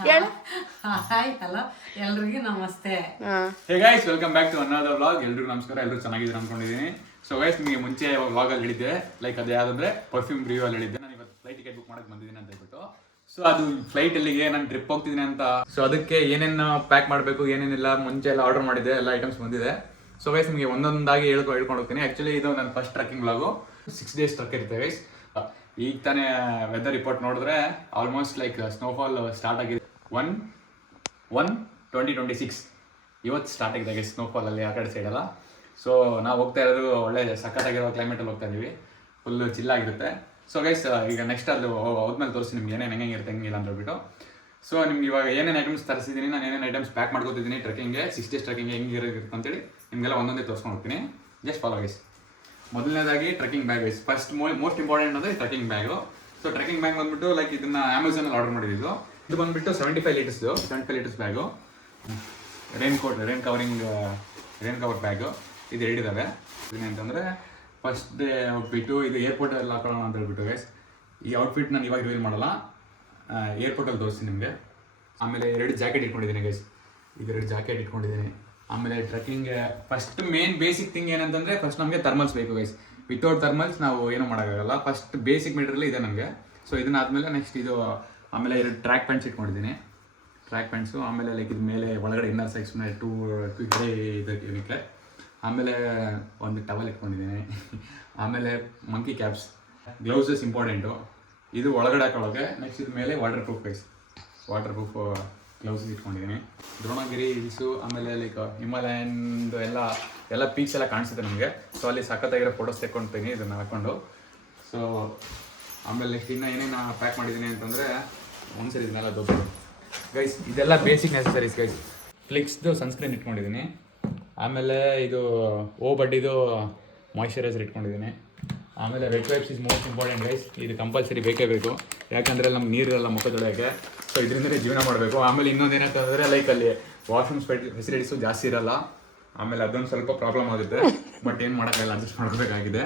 Hi hello ಎಲ್ರಿಗೂ ನಮಸ್ತೆ. Hey guys, welcome back to another vlog. ಎಲ್ರಿಗೂ ನಮಸ್ಕಾರ. ಎಲ್ಲರೂ ಚೆನ್ನಾಗಿದ್ದೀರಾ ಅನ್ಕೊಂಡಿದ್ದೀನಿ. ಸೊ ಗೈಸ್, ನಿಮಗೆ ಮುಂಚೆ ವ್ಲಾಗ್ ಅಲ್ಲಿ ಹೇಳಿದ್ದೆ, ಲೈಕ್ ಅದು ಯಾವ್ದಂದ್ರೆ ಪರ್ಫ್ಯೂಮ್ ರಿವ್ಯೂ ಅಲ್ಲಿ ಹೇಳಿದ್ದೆ. ನಾನು ಇವತ್ತು ಫ್ಲೈಟ್ ಟಿಕೆಟ್ ಬುಕ್ ಮಾಡಕ್ಕೆ ಬಂದಿದ್ದೀನಿ ಅಂತ ಹೇಳ್ಬಿಟ್ಟು. ಸೊ ಅದು ಫ್ಲೈಟ್ ಅಲ್ಲಿಗೆ ನಾನು ಟ್ರಿಪ್ ಹೋಗ್ತಿದ್ದೀನಿ ಅಂತ. ಸೊ ಅದಕ್ಕೆ ಏನೇನು ಪ್ಯಾಕ್ ಮಾಡಬೇಕು, ಏನೇನಿಲ್ಲ ಮುಂಚೆ ಎಲ್ಲ ಆರ್ಡರ್ ಮಾಡಿದ್ದೆ, ಎಲ್ಲ ಐಟಮ್ಸ್ ಬಂದಿದೆ. ಸೊ ಗೈಸ್, ನಿಮಗೆ ಒಂದೊಂದಾಗಿ ಹೇಳ್ಕೊಂಡು ಹೋಗ್ತೀನಿ. ಆಕ್ಚುಲಿ ಇದು ನನ್ನ first trekking vlog. 6 days truck ಇರುತ್ತೆ ಗೈಸ್. ಈಗ ತಾನೇ ವೆದರ್ ರಿಪೋರ್ಟ್ ನೋಡಿದ್ರೆ ಆಲ್ಮೋಸ್ಟ್ ಲೈಕ್ ಸ್ನೋಫಾಲ್ ಸ್ಟಾರ್ಟ್ ಆಗಿದೆ. 1/1/2026 ಇವತ್ತು ಸ್ಟಾರ್ಟ್ ಆಗಿದೆ ಗೈಸ್ ಸ್ನೋಫಾಲಲ್ಲಿ ಆ ಕಡೆ ಸೈಡೆಲ್ಲ. ಸೊ ನಾವು ಹೋಗ್ತಾ ಇರೋದು ಒಳ್ಳೆ ಸಖತ್ತಾಗಿರೋ ಕ್ಲೈಮೇಟಲ್ಲಿ ಹೋಗ್ತಾ ಇದ್ದೀವಿ. ಫುಲ್ಲು ಚಿಲ್ಲಾಗಿರುತ್ತೆ. ಸೊ ಗೈಸ್, ಈಗ ನೆಕ್ಸ್ಟ್ ಅಲ್ಲಿ ಹೋದ್ಮೇಲೆ ತೋರಿಸಿ ನಿಮ್ಗೆ ಏನೇನು ಹೆಂಗಿರುತ್ತೆ ಹೆಂಗಿಲ್ಲ ಅಂತ ಹೇಳ್ಬಿಟ್ಟು. ಸೊ ನಿಮ್ಗೆ ಇವಾಗ ಏನೇನು ಐಟಮ್ಸ್ ತರಿಸಿದ್ದೀನಿ, ನಾನು ಏನೇನು ಐಟಮ್ಸ್ ಪ್ಯಾಕ್ ಮಾಡ್ಕೊತಿದ್ದೀನಿ ಟ್ರೆಕ್ಕಿಂಗ್ಗೆ, 6 days ಟ್ರೆಕ್ಕಿಂಗ್ ಹೆಂಗಿರುತ್ತೆ ಅಂತೇಳಿ ನಿಮಗೆಲ್ಲ ಒಂದೊಂದೇ ತೋರಿಸ್ಕೊಂಡು ಹೋಗ್ತೀನಿ. Just follow guys. ಮೊದಲನೇದಾಗಿ trekking bag guys. First most important ಅಂದರೆ trekking bag. So trekking bag ಬಂದ್ಬಿಟ್ಟು ಲೈಕ್ ಇದನ್ನ ಅಮೆಝಾನಲ್ಲಿ ಆರ್ಡರ್ ಮಾಡಿದ್ದು. ಇದು ಬಂದ್ಬಿಟ್ಟು 75 litres bag. Rain cover bag. ಇದು ಎರಡಿದ್ದಾವೆ. ಏನಂತಂದರೆ ಫಸ್ಟ್ ಡೇ ಔಟ್ಫಿಟ್ಟು ಇದು ಏರ್ಪೋರ್ಟಲ್ಲಿ ಹಾಕೊಳ್ಳೋಣ ಅಂತ ಹೇಳ್ಬಿಟ್ಟು ಗೈಸ್. ಈ ಔಟ್ಫಿಟ್ ನಾನು ಇವಾಗ ರಿವೀಲ್ ಮಾಡಲ್ಲ, ಏರ್ಪೋರ್ಟಲ್ಲಿ ತೋರಿಸ್ತೀನಿ ನಿಮಗೆ. ಆಮೇಲೆ 2 ಜಾಕೆಟ್ ಇಟ್ಕೊಂಡಿದ್ದೀನಿ ಗೈಸ್. ಇದು 2 ಜಾಕೆಟ್ ಇಟ್ಕೊಂಡಿದ್ದೀನಿ. ಆಮೇಲೆ ಟ್ರೆಕ್ಕಿಂಗ್ಗೆ ಫಸ್ಟ್ ಮೇನ್ ಬೇಸಿಕ್ ಥಿಂಗ್ ಏನಂತಂದರೆ ಫಸ್ಟ್ ನಮಗೆ ಥರ್ಮಲ್ಸ್ ಬೇಕು ಗೈಸ್. ವಿತೌಟ್ ಥರ್ಮಲ್ಸ್ ನಾವು ಏನೂ ಮಾಡೋಕ್ಕಾಗಲ್ಲ. ಫಸ್ಟ್ ಬೇಸಿಕ್ ಮೆಟೀರಿಯಲ್ ಇದೆ ನನಗೆ. ಸೊ ಇದನ್ನಾದಮೇಲೆ ನೆಕ್ಸ್ಟ್ ಇದು, ಆಮೇಲೆ 2 ಟ್ರ್ಯಾಕ್ ಪ್ಯಾಂಟ್ಸ್ ಇಟ್ಕೊಂಡಿದ್ದೀನಿ. Track pants. ಆಮೇಲೆ ಲೈಕ್ ಇದು ಮೇಲೆ ಒಳಗಡೆ ಇನ್ನರ್ ಸೈಕ್ಸ್ ಮೇಲೆ 2 ಗ್ರೇ ಇದಕ್ಕೆ. ಆಮೇಲೆ ಒಂದು ಟವಲ್ ಇಟ್ಕೊಂಡಿದ್ದೀನಿ. ಆಮೇಲೆ ಮಂಕಿ ಕ್ಯಾಪ್ಸ್, ಗ್ಲೌಸಸ್ ಇಂಪಾರ್ಟೆಂಟು. ಇದು ಒಳಗಡೆ ಹಾಕೊಳ್ಳೋಕೆ. ನೆಕ್ಸ್ಟ್ ಇದು ಮೇಲೆ ವಾಟರ್ ಪ್ರೂಫ್ ಗ್ಲೌಸಸ್ ಇಟ್ಕೊಂಡಿದ್ದೀನಿ. ದ್ರೋಣಗಿರಿ ಹಿಲ್ಸು, ಆಮೇಲೆ ಲೈಕ್ ಹಿಮಾಲಯನ್ದು ಎಲ್ಲ ಪೀಕ್ಸ್ ಎಲ್ಲ ಕಾಣಿಸುತ್ತೆ ನಮಗೆ. ಸೊ ಅಲ್ಲಿ ಸಖತ್ತಾಗಿರೋ ಫೋಟೋಸ್ ತೆಕ್ಕೊಳ್ತೀನಿ ಇದನ್ನು ಹಾಕ್ಕೊಂಡು. ಸೊ ಆಮೇಲೆ ನೆಕ್ಸ್ಟ್ ಇನ್ನೂ ಏನೇನು ಪ್ಯಾಕ್ ಮಾಡಿದ್ದೀನಿ ಅಂತಂದರೆ ಒಂದ್ಸರಿ ಇದನ್ನೆಲ್ಲ ದೊಡ್ಡ ಗೈಸ್. ಇದೆಲ್ಲ ಬೇಸಿಕ್ ನೆಸಸರೀಸ್ ಗೈಸ್. ಫ್ಲಿಕ್ಸ್ದು ಸನ್ಸ್ಕ್ರೀನ್ ಇಟ್ಕೊಂಡಿದ್ದೀನಿ. ಆಮೇಲೆ ಇದು ಬಡ್ಡಿದು ಮಾಯ್ಶ್ಚರೈಸರ್ ಇಟ್ಕೊಂಡಿದ್ದೀನಿ. ಆಮೇಲೆ vet wipes is most important guys. ಇದು ಕಂಪಲ್ಸರಿ ಬೇಕೇ ಬೇಕು, ಯಾಕಂದರೆ ನಮ್ಗೆ ನೀರಿರಲ್ಲ ಮುಖ ತೊಳೆಯೋಕ್ಕೆ. ಸೊ ಇದರಿಂದಲೇ ಜೀವನ ಮಾಡಬೇಕು. ಆಮೇಲೆ ಇನ್ನೊಂದು ಏನಂತಂದರೆ ಲೈಕ್ ಅಲ್ಲಿ ವಾಶ್ರೂಮ್ಸ್ ಫೆಸಿಲಿಟೀಸು ಜಾಸ್ತಿ ಇರಲ್ಲ. ಆಮೇಲೆ ಅದೊಂದು ಸ್ವಲ್ಪ ಪ್ರಾಬ್ಲಮ್ ಆಗುತ್ತೆ, ಬಟ್ ಏನು ಮಾಡೋಕ್ಕಾಗಲ್ಲ, ಅಡ್ಜಸ್ಟ್ ಮಾಡ್ಕೋಬೇಕಾಗಿದೆ.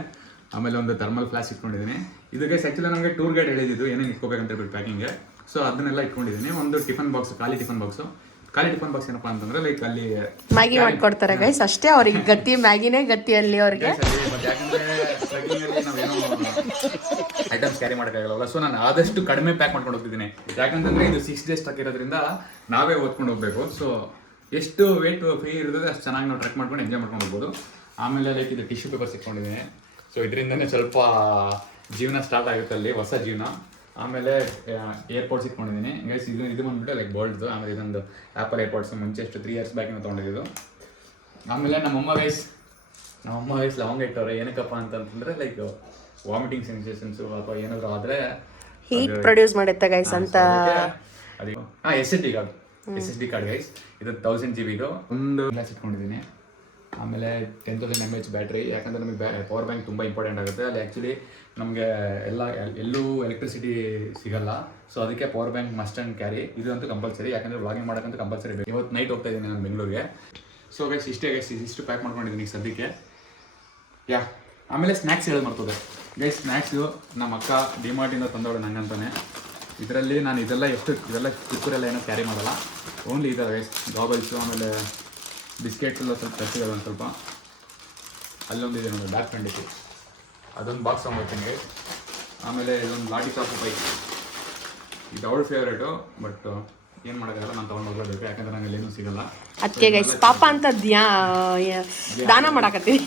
ಆಮೇಲೆ ಒಂದು ಥರ್ಮಲ್ ಫ್ಲಾಸ್ ಇಟ್ಕೊಂಡಿದ್ದೀನಿ. ಇದು ಗೈಸ್ ಆ್ಯಕ್ಚುಲಿ ನಮಗೆ ಟೂರ್ ಗೈಡ್ ಹೇಳಿದ್ದು ಏನೇನು ಇಟ್ಕೋಬೇಕಂತ ಹೇಳ್ಬಿಟ್ಟು ಪ್ಯಾಕಿಂಗ್ಗೆ. ಸೊ ಅದನ್ನೆಲ್ಲ ಇಟ್ಕೊಂಡಿದ್ದೀನಿ. ಒಂದು ಟಿಫನ್ ಬಾಕ್ಸ್, ಖಾಲಿ ಟಿಫನ್ ಬಾಕ್ಸ್ ಏನಪ್ಪ ಅಂತಂದ್ರೆ ಲೈಕ್ ಅಲ್ಲಿ ಮ್ಯಾಗಿ ಮಾಡ್ಕೊಡ್ತಾರೆ ಗೈಸ್ ಅಷ್ಟೇ. ಅವ್ರಿಗೆ ಗತಿ ಮ್ಯಾಗಿನೇ ಗತಿ ಅಲ್ಲಿ ಅವ್ರಿಗೆ. ಯಾಕಂದ್ರೆ ನಾವೇನೋ ಐಟಮ್ಸ್ ಕ್ಯಾರಿ ಮಾಡೋಕ್ಕಾಗಲ್ಲ. ಸೊ ನಾನು ಆದಷ್ಟು ಕಡಿಮೆ ಪ್ಯಾಕ್ ಮಾಡ್ಕೊಂಡು ಹೋಗ್ತಿದ್ದೀನಿ. ಯಾಕಂತಂದ್ರೆ ಇದು 6 days ಟ್ರಕ್ ಇರೋದ್ರಿಂದ ನಾವೇ ಓದ್ಕೊಂಡು ಹೋಗ್ಬೇಕು. ಸೊ ಎಷ್ಟು ವೇಟ್ ಫ್ರೀ ಇರ್ತದೆ ಅಷ್ಟು ಚೆನ್ನಾಗಿ ನಾವು ಟ್ರೆಕ್ ಮಾಡ್ಕೊಂಡು ಎಂಜಾಯ್ ಮಾಡ್ಕೊಂಡು ಹೋಗ್ಬೋದು. ಆಮೇಲೆ ಲೈಕ್ ಇದು ಟಿಶ್ಯೂ ಪೇಪರ್ಸ್ ಇಟ್ಕೊಂಡಿದ್ದೀನಿ. ಸೊ ಇದರಿಂದನೇ ಸ್ವಲ್ಪ ಜೀವನ ಸ್ಟಾರ್ಟ್ ಆಗುತ್ತೆ ಅಲ್ಲಿ, ಹೊಸ ಜೀವನ. ಆಮೇಲೆ ಏರ್ಪೋರ್ಟ್ಸ್ ಇಟ್ಕೊಂಡಿದ್ದೀನಿ ಗೈಸ್. ಇದು ಬಂದ್ಬಿಟ್ಟು ಲೈಕ್ ಬೋಲ್ಡ್ದು. ಆಮೇಲೆ ಇದೊಂದು ಆ್ಯಪಲ್ ಏರ್ಪೋರ್ಟ್ಸ್ ಮುಂಚೆ ಎಷ್ಟು 3 years ಬ್ಯಾಕಿಂದ ತೊಗೊಂಡಿದ್ದು. ಆಮೇಲೆ ನಮ್ಮಮ್ಮ ಗೈಸ್ ಲಾಂಗ್ ಇಟ್ಟವ್ರೆ. ಏನಕ್ಕಪ್ಪ ಅಂತಂದ್ರೆ ಲೈಕ್ ವಾಮಿಟಿಂಗ್ ಸೆನ್ಸೇಷನ್ಸು ಅಥವಾ ಏನಾದರೂ ಆದರೆ ಹೀಟ್ ಪ್ರೊಡ್ಯೂಸ್ ಮಾಡುತ್ತೆ ಗೈಸ್ ಅಂತ. ಅದು S S D card guys. ಇದು 1000 GB ಒಂದು ಗ್ಲಾಸ್ ಇಟ್ಕೊಂಡಿದ್ದೀನಿ. ಆಮೇಲೆ 10,000 mAh ಬ್ಯಾಟ್ರಿ. ಯಾಕಂದರೆ ನಮಗೆ ಪವರ್ ಬ್ಯಾಂಕ್ ತುಂಬ ಇಂಪಾರ್ಟೆಂಟ್ ಆಗುತ್ತೆ. ಅಲ್ಲಿ ಆ್ಯಕ್ಚುಲಿ ನಮಗೆ ಎಲ್ಲೂ ಎಲೆಕ್ಟ್ರಿಸಿಟಿ ಸಿಗಲ್ಲ. ಸೊ ಅದಕ್ಕೆ power bank must and carry. ಇದು ಅಂತೂ ಕಂಪಲ್ಸರಿ, ಯಾಕಂದರೆ ವ್ಲಾಗಿಂಗ್ ಮಾಡೋಕ್ಕಂತೂ ಕಂಪಲ್ಸರಿ ಬೇಕು. ಇವತ್ತು ನೈಟ್ ಹೋಗ್ತಾ ಇದ್ದೀನಿ ನಾನು ಬೆಂಗಳೂರಿಗೆ. ಸೊ ಗೈಸ್ ಇಷ್ಟು ಪ್ಯಾಕ್ ಮಾಡ್ಕೊಂಡಿದ್ದೀನಿ ಈಗ ಸದ್ಯಕ್ಕೆ. ಆಮೇಲೆ ಸ್ನ್ಯಾಕ್ಸ್ ಹೇಳೋದು ಮರ್ತದೆ ಗೈಸ್. ಸ್ನ್ಯಾಕ್ಸು ನಮ್ಮ ಅಕ್ಕ ಡಿಮಾರ್ಟಿಂದ ತಂದವಳು ನಂಗಂತಾನೆ. ಇದರಲ್ಲಿ ನಾನು ಇದೆಲ್ಲ ಚಿಕ್ಕೂರೆಲ್ಲ ಏನೋ ಕ್ಯಾರಿ ಮಾಡಲ್ಲ. ಓನ್ಲಿ ಇದಾವೆ ಗೈಸ್. ಗಾಬಲ್ಸು, ಆಮೇಲೆ ಬಿಸ್ಕೆಟ್ಸ್ ಎಲ್ಲ ಸ್ವಲ್ಪ ತರ್ಸಿದಾವೆ ಒಂದು ಸ್ವಲ್ಪ. ಅಲ್ಲೊಂದಿದೆ ನೋಡಿ ಬ್ಯಾಕ್ ಕಂಡಿತ್ತು, ಅದೊಂದು ಬಾಕ್ಸ್ ತೊಗೊಂಡ್ಬರ್ತೀನಿ ಗೈಸ್. ಆಮೇಲೆ ಇದೊಂದು ಲಾಟಿ ಚಾಪು ಪೈ. ಇದು ಅವಳ ಫೇವ್ರೇಟು, ಬಟ್ ಏನು ಮಾಡೋಕ್ಕಾಗಲ್ಲ, ನಾನು ತೊಗೊಂಡು ಹೋಗ್ಬೇಕು. ಯಾಕಂದ್ರೆ ನನಗೆ ಏನೂ ಸಿಗಲ್ಲ. ಅದಕ್ಕೆ ಗೈಸ್ ಪಾಪ ಅಂತ ದಾನ ಮಾಡಾಕತ್ತೀವಿ.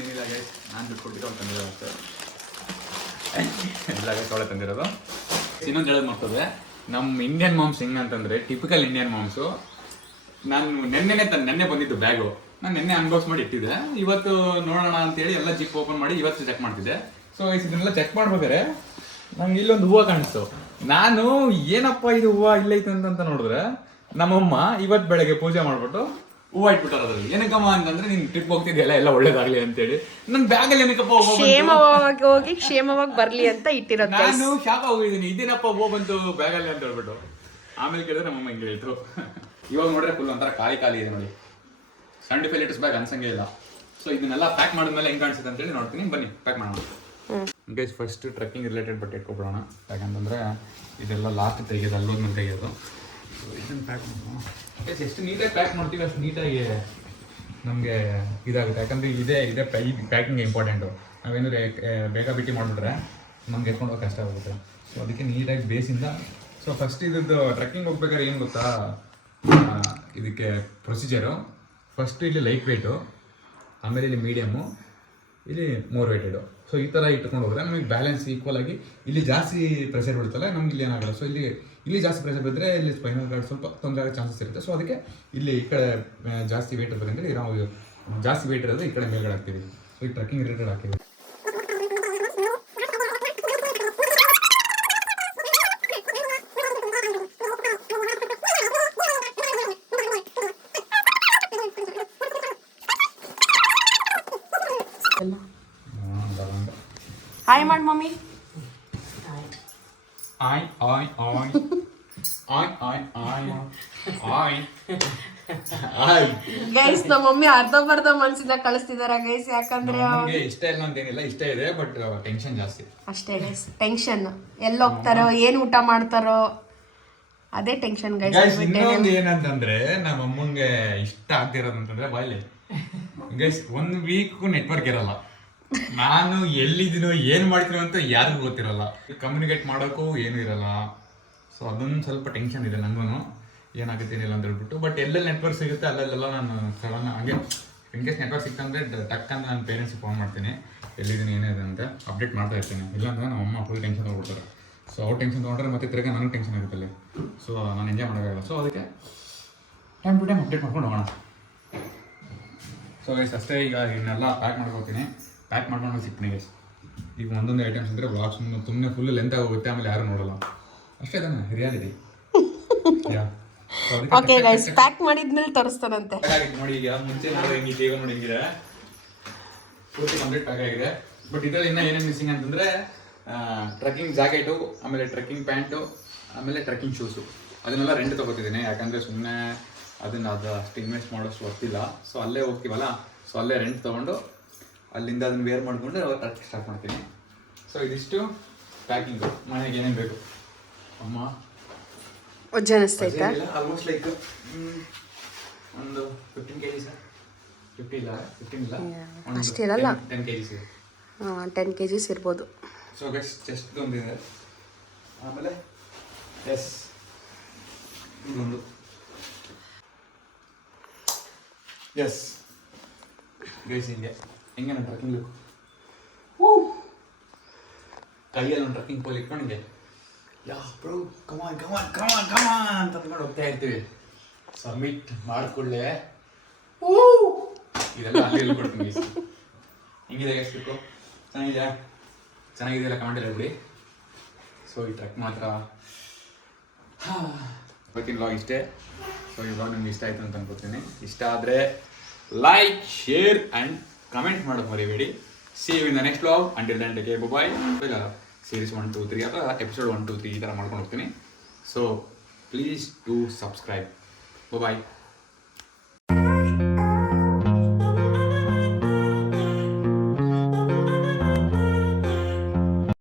ಏನಿಲ್ಲ ಗೈಸ್, ನಾನು ದುಡ್ಡು ಕೊಟ್ಟಿದ್ದು ಅವ್ರು ತಂದಿರೋದು ಅಷ್ಟೇ. ಎಲ್ಲ ಗೈಸ್ ಅವಳೆ ತಂದಿರೋದು. ಇನ್ನೊಂದು ಹೇಳೋದು ಮಾಡ್ತದೆ, ನಮ್ಮ ಇಂಡಿಯನ್ ಮಾಮ್ಸ್ ಹೆಂಗಂತಂದರೆ ಟಿಪಿಕಲ್ ಇಂಡಿಯನ್ ಮಾಮ್ಸು. ನಾನು ನೆನ್ನೆ ಬಂದಿದ್ದು ಬ್ಯಾಗು. ನಾನು ನೆನ್ನೆ ಅನ್ಬಾಕ್ಸ್ ಮಾಡಿ ಇಟ್ಟಿದ್ದೆ. ಇವತ್ತು ನೋಡೋಣ ಅಂತೇಳಿ ಎಲ್ಲ ಜಿಪ್ ಓಪನ್ ಮಾಡಿ ಇವತ್ತು ಚೆಕ್ ಮಾಡ್ತಿದ್ದೆ. ಸೊ ಇದನ್ನೆಲ್ಲ ಚೆಕ್ ಮಾಡ್ಬೇಕಾದ್ರೆ ನಂಗೆ ಇಲ್ಲೊಂದು ಹೂವು ಕಾಣಿಸ್ತು. ನಾನು ಏನಪ್ಪ ಇದು ಹೂವು ಇಲ್ಲೈತೆ ಅಂತ ನೋಡಿದ್ರೆ ನಮ್ಮಮ್ಮ ಇವತ್ತು ಬೆಳಗ್ಗೆ ಪೂಜೆ ಮಾಡಿಬಿಟ್ಟು ಹೂವು ಇಟ್ಬಿಟ್ಟಾರ ಅದ್ರಲ್ಲಿ. ಏನಕ್ಕಮ್ಮ ಅಂತಂದ್ರೆ ನೀನು ಟ್ರಿಪ್ ಹೋಗ್ತಿದ್ಯಲ್ಲ ಎಲ್ಲ ಒಳ್ಳೇದಾಗಲಿ ಅಂತೇಳಿ. ನನ್ನ ಬ್ಯಾಗಲ್ಲಿ ಏನಕ್ಕಪ್ಪ ಹೋಗಿ ಕ್ಷೇಮವಾಗಿ ಬರಲಿ ಅಂತ ಇಟ್ಟಿರೋದು. ನಾನು ಶಾಕ್ ಹೋಗಿದ್ದೀನಿ, ಇದೇನಪ್ಪ ಹೂವು ಬಂತು ಬ್ಯಾಗಲ್ಲಿ ಅಂತ ಹೇಳ್ಬಿಟ್ಟು. ಆಮೇಲೆ ಕೇಳಿದ್ರೆ ನಮ್ಮಮ್ಮ ಹಿಂಗೆ ಹೇಳ್ತು. ಇವಾಗ ನೋಡ್ರೆ ಫುಲ್ ಒಂಥರ ಖಾಲಿ ಇದೆ ನೋಡಿ. 75 ಲೀಟರ್ಸ್ ಬ್ಯಾಗ್ ಅನ್ಸಂಗೆ ಇಲ್ಲ. ಸೊ ಇದನ್ನೆಲ್ಲ ಪ್ಯಾಕ್ ಮಾಡಿದ್ಮೇಲೆ ಹೆಂಗೆ ಕಾಣಿಸುತ್ತೆ ಅಂತೇಳಿ ನೋಡ್ತೀನಿ. ಬನ್ನಿ ಪ್ಯಾಕ್ ಮಾಡೋಣ ಗೈಸ್. ಫಸ್ಟ್ ಟ್ರೆಕ್ಕಿಂಗ್ ರಿಲೇಟೆಡ್ ಬಟ್ಟೆ ಇಟ್ಕೊಬಿಡೋಣ. ಯಾಕಂತಂದರೆ ಇದೆಲ್ಲ ಲಾಸ್ಟ್ ತೆಗೆಯೋದು, ಅಲ್ಲೋದ್ಮೇಲೆ ತೆಗೆಯೋದು. ಇದನ್ನು ಪ್ಯಾಕ್ ಎಷ್ಟು ನೀಟಾಗಿ ಪ್ಯಾಕ್ ಮಾಡ್ತೀವಿ ಅಷ್ಟು ನೀಟಾಗಿ ನಮಗೆ ಇದಾಗುತ್ತೆ. ಯಾಕಂದರೆ ಇದೇ ಪ್ಯಾಕಿಂಗ್ ಇಂಪಾರ್ಟೆಂಟು. ನಾವೇನಾದ್ರು ಬೇಗ ಬಿಟ್ಟು ಮಾಡಿಬಿಟ್ರೆ ನಮ್ಗೆ ಎತ್ಕೊಂಡು ಹೋಗಿ ಕಷ್ಟ ಆಗುತ್ತೆ. ಸೊ ಅದಕ್ಕೆ ನೀಟಾಗಿ ಬೇಸಿಂದ. ಸೊ ಫಸ್ಟ್ ಇದ್ರದ್ದು ಟ್ರೆಕ್ಕಿಂಗ್ ಹೋಗ್ಬೇಕಾದ್ರೆ ಏನು ಗೊತ್ತಾ, ಇದಕ್ಕೆ ಪ್ರೊಸೀಜರು ಫಸ್ಟು ಇಲ್ಲಿ ಲೈಟ್ ವೆಯ್ಟು, ಆಮೇಲೆ ಇಲ್ಲಿ ಮೀಡಿಯಮ್ಮು, ಇಲ್ಲಿ ಮೋರ್ ವೆಯ್ಟೆಡು. ಸೊ ಈ ಥರ ಇಟ್ಕೊಂಡು ಹೋದರೆ ನಮಗೆ ಬ್ಯಾಲೆನ್ಸ್ ಈಕ್ವಲ್ ಆಗಿ ಇಲ್ಲಿ ಜಾಸ್ತಿ ಪ್ರೆಷರ್ ಬೀಳ್ತಲ್ಲ, ನಮ್ಗೆ ಇಲ್ಲಿ ಏನಾಗಲ್ಲ. ಸೊ ಇಲ್ಲಿ ಜಾಸ್ತಿ ಪ್ರೆಷರ್ ಬಿದ್ದರೆ ಇಲ್ಲಿ ಸ್ಪೈನಲ್ ಕಾರ್ಡ್ ಸ್ವಲ್ಪ ತೊಂದರೆ ಆಗೋ ಚಾನ್ಸಸ್ ಇರುತ್ತೆ. ಸೊ ಅದಕ್ಕೆ ಇಲ್ಲಿ ಈ ಕಡೆ ಜಾಸ್ತಿ ವೆಯ್ಟ್ ಇರಬೇಕಂದ್ರೆ ನಾವು ಜಾಸ್ತಿ ವೆಯ್ಟ್ ಇರೋದು ಈ ಕಡೆ ಮೇಲ್ಗಡೆ ಹಾಕ್ತೀವಿ. ಸೊ ಈ ಟ್ರೆಕ್ಕಿಂಗ್ ರಿಲೇಟೆಡ್ ಹಾಕಿವಿ. ಹಾಯ್ ಮಾಡಿ ಮಮ್ಮಿ. ಆಯ್ ಆಯ್ ಆಯ್ ಆಯ್ ಆಯ್ ಆಯ್ ಆಯ್ ಆಯ್. ಗೈಸ್ ನಮ್ಮ ಮಮ್ಮಿ ಅರ್ಧ ಮನ್ಸಿಂದ ಕಳಿಸ್ತಿದಾರ ಗೈಸ್. ಯಾಕಂದ್ರೆ ನಮಗೆ ಇಷ್ಟ ಇಲ್ಲ ಅಂತೇನಿಲ್ಲ, ಇಷ್ಟ ಇದೆ, ಬಟ್ ಟೆನ್ಷನ್ ಜಾಸ್ತಿ ಅಷ್ಟೇ ಗೈಸ್. ಟೆನ್ಷನ್ ಎಲ್ಲಿ ಹೋಗ್ತಾರೋ, ಏನು ಊಟ ಮಾಡ್ತಾರೋ, ಅದೇ ಟೆನ್ಷನ್ ಗೈಸ್. ಇನ್ನೊಂದು ಏನಂತಂದ್ರೆ ನಮ್ಮ ಅಮ್ಮಂಗೆ ಇಷ್ಟ ಆಗ್ತಿರೋದು ಅಂತಂದ್ರೆ ಬಾಯ್ಲಿ ಗೈಸ್ 1 ವೀಕ್ ನೆಟ್ವರ್ಕ್ ಇರಲ್ಲ. ನಾನು ಎಲ್ಲಿದ್ದೀನೋ ಏನು ಮಾಡ್ತೀನೋ ಅಂತ ಯಾರಿಗೂ ಗೊತ್ತಿರಲ್ಲ, ಕಮ್ಯುನಿಕೇಟ್ ಮಾಡೋಕ್ಕೂ ಏನೂ ಇರಲ್ಲ. ಸೊ ಅದೊಂದು ಸ್ವಲ್ಪ ಟೆನ್ಷನ್ ಇದೆ ನನಗೂ, ಏನಾಗುತ್ತೇನಿಲ್ಲ ಅಂತ ಹೇಳ್ಬಿಟ್ಟು. ಬಟ್ ಎಲ್ಲೆಲ್ಲಿ ನೆಟ್ವರ್ಕ್ ಸಿಗುತ್ತೆ ಅಲ್ಲೆಲ್ಲ ನಾನು ಸಡನ್ ಹಂಗೆ ಇನ್ ಕೇಸ್ ನೆಟ್ವರ್ಕ್ ಸಿಕ್ತಂದರೆ ಟಕ್ ಅಂತ ನನ್ನ ಪೇರೆಂಟ್ಸಿಗೆ ಫೋನ್ ಮಾಡ್ತೀನಿ, ಎಲ್ಲಿದ್ದೀನಿ ಏನಿದೆ ಅಂತ ಅಪ್ಡೇಟ್ ಮಾಡ್ತಾ ಇರ್ತೀನಿ. ಇಲ್ಲಾಂದ್ರೆ ನಮ್ಮ ಅಮ್ಮ ಫುಲ್ ಟೆನ್ಷನ್ ತೊಗೊಳ್ಬಿಡ್ತಾರೆ. ಸೊ ಅವ್ರು ಟೆನ್ಷನ್ ತೊಗೊಂಡ್ರೆ ಮತ್ತೆ ತಿರ್ಗಿ ನನಗೆ ಟೆನ್ಷನ್ ಆಗುತ್ತೆ ಅಲ್ಲಿ. ಸೊ ನಾನು ಎಂಜಾಯ್ ಮಾಡೋಕ್ಕಾಗಲ್ಲ. ಸೊ ಅದಕ್ಕೆ ಟೈಮ್ ಟು ಟೈಮ್ ಅಪ್ಡೇಟ್ ಮಾಡ್ಕೊಂಡು ಹೋಗೋಣ. ಸೊ ಗೈಸ್ ಅಷ್ಟೇ. ಈಗ ಇನ್ನೆಲ್ಲ ಪ್ಯಾಕ್ ಮಾಡ್ಕೋತೀನಿ. ಪ್ಯಾಕ್ ಮಾಡ್ಕೊಂಡು ಸಿಗ್ತೀನಿ ಗೈಸ್. ಈಗ ಒಂದೊಂದು ಐಟಮ್ಸ್ ಅಂದರೆ ಬ್ಲಾಗ್ಸ್ ಸುಮ್ಮನೆ ಫುಲ್ ಲೆಂತ್ ಆಗೋಗುತ್ತೆ, ಆಮೇಲೆ ಯಾರು ನೋಡಲ್ಲ. ಅಷ್ಟೇ ತಾನೆ ರಿಯಾಲಿಟಿ. ಓಕೆ ಗೈಸ್, ಪ್ಯಾಕ್ ಮಾಡಿದ್ಮೇಲೆ ತೋರಿಸ್ತಾನಂತೆ. ನೋಡಿ ಈಗ ಮುಂಚೆ ನೋಡಿ ಹಿಂಗಿದೆ, ಈಗ ನೋಡಿ ಹಿಂಗಿದೆ, ಪೂರ್ತಿ ಕಂಪ್ಲೀಟ್ ಪ್ಯಾಕ್ ಆಗಿದೆ. ಬಟ್ ಇದರಲ್ಲಿ ಇನ್ನೂ ಏನೇನು ಮಿಸ್ಸಿಂಗ್ ಅಂತಂದರೆ ಟ್ರೆಕ್ಕಿಂಗ್ ಜಾಕೆಟು, ಆಮೇಲೆ ಟ್ರೆಕ್ಕಿಂಗ್ ಪ್ಯಾಂಟು, ಆಮೇಲೆ ಟ್ರೆಕ್ಕಿಂಗ್ ಶೂಸು ಅದನ್ನೆಲ್ಲ ರೆಂಟ್ ತೊಗೋತಿದ್ದೀನಿ. ಯಾಕಂದರೆ ಸುಮ್ಮನೆ ಅದನ್ನು ಅಷ್ಟು ಇನ್ವೆಸ್ಟ್ ಮಾಡೋಷ್ಟು ಗೊತ್ತಿಲ್ಲ. ಸೊ ಅಲ್ಲೇ ಹೋಗ್ತೀವಲ್ಲ, ಸೊ ಅಲ್ಲೇ ರೆಂಟ್ ತೊಗೊಂಡು ಅಲ್ಲಿಂದ ಅದನ್ನು ವೇರ್ ಮಾಡಿಕೊಂಡು ಟ್ರೆಕ್ ಸ್ಟಾರ್ಟ್ ಮಾಡ್ತೀನಿ. ಸೊ ಇದಿಷ್ಟು ಪ್ಯಾಕಿಂಗು. ಮನೆಗೆ ಏನೇನು ಬೇಕು ಅಮ್ಮ ಜನಿಸ್ತೈತಾ ಆಲ್ಮೋಸ್ಟ್ ಲೈಕ್ ಒಂದು 15 kg ಸರ್. 15 ಇಲ್ಲ ಅಷ್ಟಿರಲ್ಲ, 10 kg 10 kgs ಇರ್ಬೋದು. ಸೊ ಗೈಸ್ ಚೆಸ್ಟ್ ಒಂದಿದೆ, ಆಮೇಲೆ ಎಸ್ ಇದೊಂದು ಎಸ್ ಗೈಸ್ ಹಿಂಗೆ ನಾನು ಟ್ರೆಕ್ಕಿಂಗ್ ಕೈಯಲ್ಲಿ ಒಂದು ಟ್ರೆಕ್ಕಿಂಗ್ ಪೋಲ್ ಇಟ್ಕೊಂಡು ಹಿಂಗೆ ಯಾ ಬ್ರೋ ಕಮಾನ್ ಕಮಾನ್ ಕಮಾನ್ ಕಮಾನ್ ಅಂತ ಅಂದ್ಕೊಂಡು ಹೋಗ್ತಾ ಇರ್ತೀವಿ. ಸಬ್ಮಿಟ್ ಮಾಡ್ಕೊಳ್ಳೆ ಇದೆಲ್ಲ ಅಲ್ಲಿ ಹೇಳ್ಕೊಡ್ತೀನಿ. ಹಿಂಗಿದೆ ಎಷ್ಟು ಚೆನ್ನಾಗಿದೆಯಾ? ಚೆನ್ನಾಗಿದೆಯಲ್ಲ ಕಮೆಂಟಲ್ಲಿ ಹೇಳ್ಬಿಡಿ. ಸೊ ಈ ಟ್ರೆಕ್ ಮಾತ್ರ ಇವತ್ತಿನ ವ್ಲಾಗ್ ಇಷ್ಟೇ. ಸೊ ಈ ವ್ಲಾಗ್ ನಿಮ್ಗೆ ಇಷ್ಟ ಆಯಿತು ಅಂತ ಅನ್ಕೋತೀನಿ. ಇಷ್ಟ ಆದರೆ ಲೈಕ್, ಶೇರ್ ಆ್ಯಂಡ್ ಕಮೆಂಟ್ ಮಾಡೋದು ಮರಿಬೇಡಿ. See you in the next vlog. Until then, take care. Bye-bye. ಇಲ್ಲ ಸೀರೀಸ್ 1, 2, 3 ಅಥವಾ ಎಪಿಸೋಡ್ 1, 2, 3 ಈ ಥರ ಮಾಡ್ಕೊಂಡು ಹೋಗ್ತೀನಿ. So please do subscribe. Bye.